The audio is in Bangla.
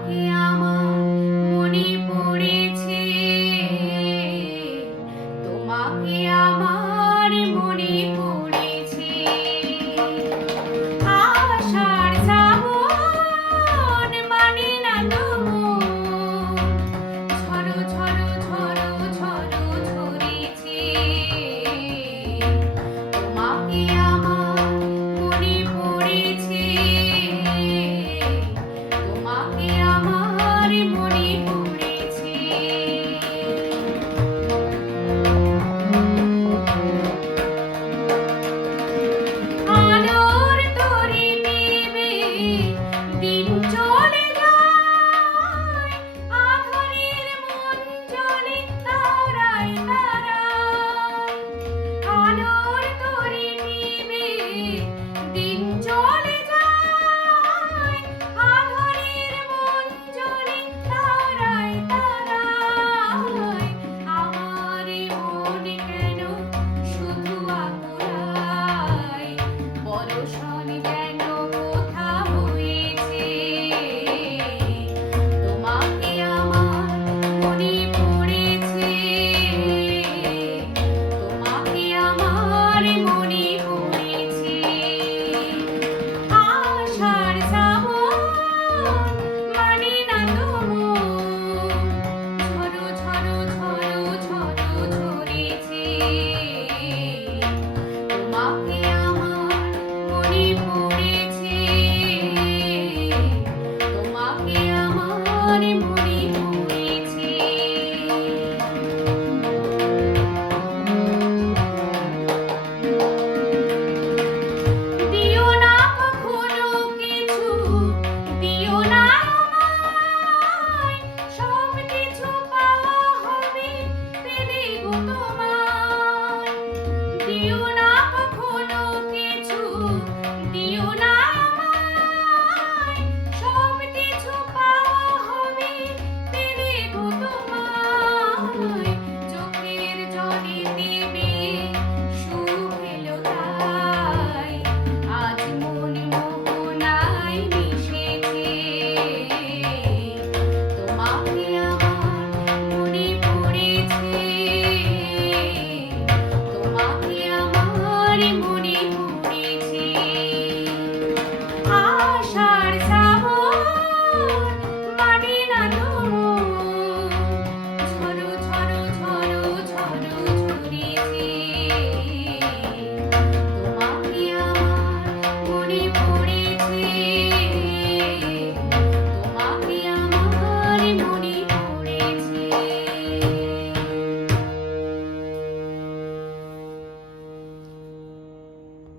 তোমাকে আমার মনে পড়েছে, তোমাকে আমার মনে পড়েছে। আশার শ্রাবণ মানে না তো মন, ঝড়ো ঝড়ো ঝড়ো ঝড়ো ঝরেছে। তোমাকে আমার মনে পড়েছে, তোমাকে আমার মনে পড়েছে। আলোর তরি নিভে দিন চলে যায়, আঁধারের মন জ্বলে তারায় তারায়। আলোর তরি নিভে দিন চলে যায়, আঁধারের মন জ্বলে তারায় তারায়। আমার মন কেন শুধু আকুলায়, পরশন যেন কোথা হয়েছে। তোমাকে আমার মনে পড়েছে, তোমাকে আমার মনে পড়েছে। আশার শ্রাবণ মানে না তো মন, ঝড়ো ঝড়ো ঝড়ো ঝড়ো ঝরেছে। তোমাকে আমার মনে পড়েছে, তোমাকে আমার মনে পড়েছে। দিও না কখনো কিছু, দিও না আমায়, সব কিছু পাওয়া হবে পেলে গো তোমায়। দিও না কখনো কিছু, দিও না আমায়, সব কিছু পাওয়া হবে পেলে গো তোমায়। চোখের জলে দেবে সুখ এলো তাই, আজ মন মোহনায় মিশেছে। তোমাকে আমার মনে পড়েছে, তোমাকে আমার মনে পড়েছে। আশার শ্রাবণ মানে